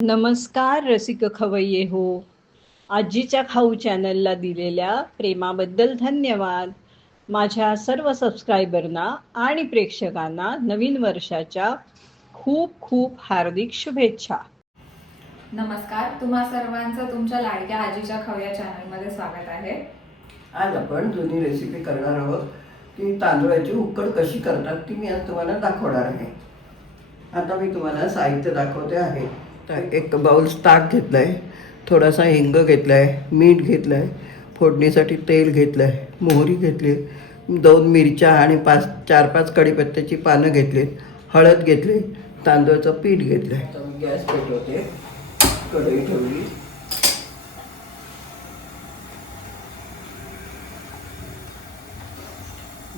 नमस्कार रसिक खवय्ये हो. आजीच्या खाऊ चॅनलला दिलेल्या प्रेमाबद्दल धन्यवाद. माझ्या सर्व सबस्क्रायबरना आणि प्रेक्षकांना नवीन वर्षाच्या खूप खूप हार्दिक शुभेच्छा. नमस्कार, तुम्हा सर्वांचं तुमच्या लाडक्या आजीच्या खवय्या चॅनलमध्ये स्वागत आहे. आज आपण जुनी रेसिपी करणार आहोत की तांदूळाची उकड कशी करतात ती मी आज तुम्हाला दाखवणार आहे. आता मी तुम्हाला साहित्य दाखवते आहे. तर एक बाउल ताक घेतलं आहे, थोडासा हिंग घेतला आहे, मीठ घेतलं आहे, फोडणीसाठी तेल घेतलं आहे, मोहरी घेतली, 2 मिरच्या आणि 4-5 कढीपत्त्याची पानं घेतली, हळद घेतली, तांदूळाचं पीठ घेतलं आहे. आता मी गॅस पेटवते, कढई ठेवली,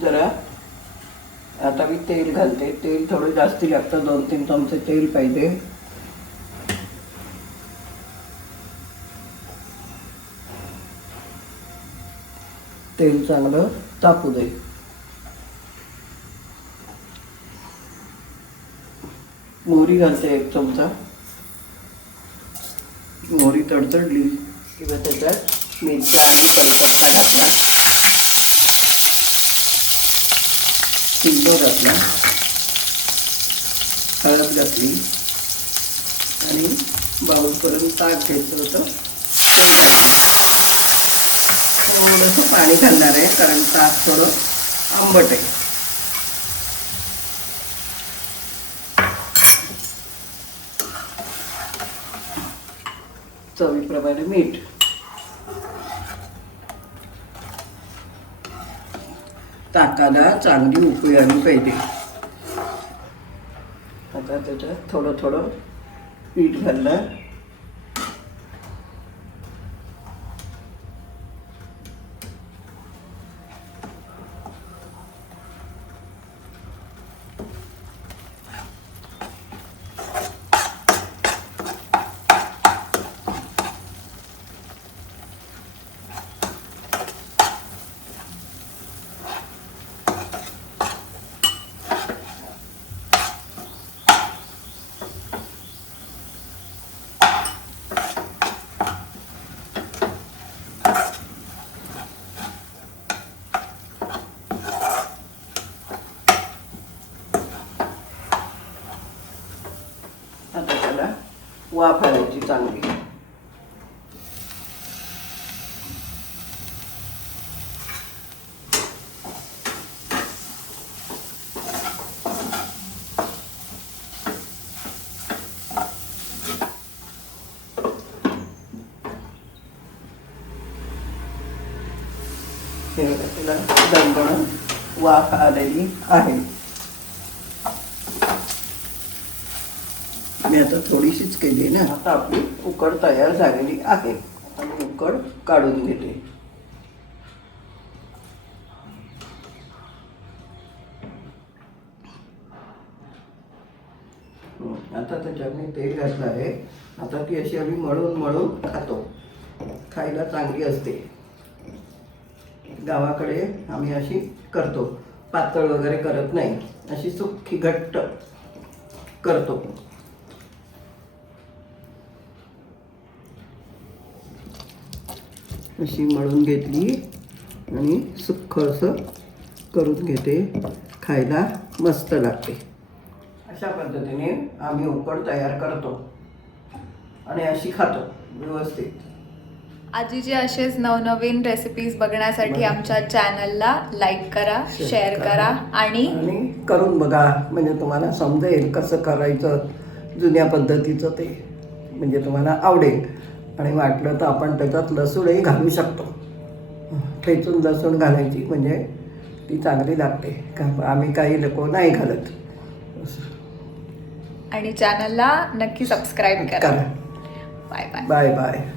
जरा आता मी तेल घालते. तेल थोडं जास्ती लागतं, 2-3 चमचे तेल पाहिजे. तेल चांगलं तापू दे. मोहरी घालते 1 चमचा. मोहरी तडतडली किंवा त्याच्यात मिरच्या आणि कढीपत्ता टाकला, हिंग घातला, हळद घातली आणि बाउलपर्यंत ताक घ्यायचं होतं ते घातलं. थोडंसं पाणी घालणार आहे कारण ताक थोडं आंबट आहे. चवीप्रमाणे मीठ. ताकाला चांगली उकळी आली पाहिजे. आता त्याच्यात थोडं थोडं पीठ घाललं. आता त्याला वाफ आणायची चांगली. त्याला दणदण वाफ आलेली आहे. मी आता थोडीशीच केली ना. आता आपली उकड तयार झालेली आहे. आता मी उकड काढून घेते. आता त्याच्यात मी तेल घातलं आहे. आता ती अशी आम्ही मळून मळून खातो. खायला चांगली असते. गावाकडे आम्ही अशी करतो, पातळ वगैरे करत नाही, अशी सुक्की घट्ट करतो. अशी मळून घेतली आणि सुक्खं असं करून घेते. खायला मस्त लागते. अशा पद्धतीने आम्ही उकड तयार करतो आणि अशी खातो व्यवस्थित. आजीचे असेच नवनवीन रेसिपीज बघण्यासाठी आमच्या चॅनलला लाईक करा, शेअर करा आणि करून बघा. म्हणजे तुम्हाला समजेल कसं करायचं जुन्या पद्धतीचं, ते म्हणजे तुम्हाला आवडेल. आणि वाटलं तर आपण त्याच्यात लसूणही घालू शकतो. ठेचून लसूण घालायची म्हणजे ती चांगली लागते. आम्ही काही लोक नाही घालत. आणि चॅनलला नक्की सबस्क्राईब करा. Bye bye.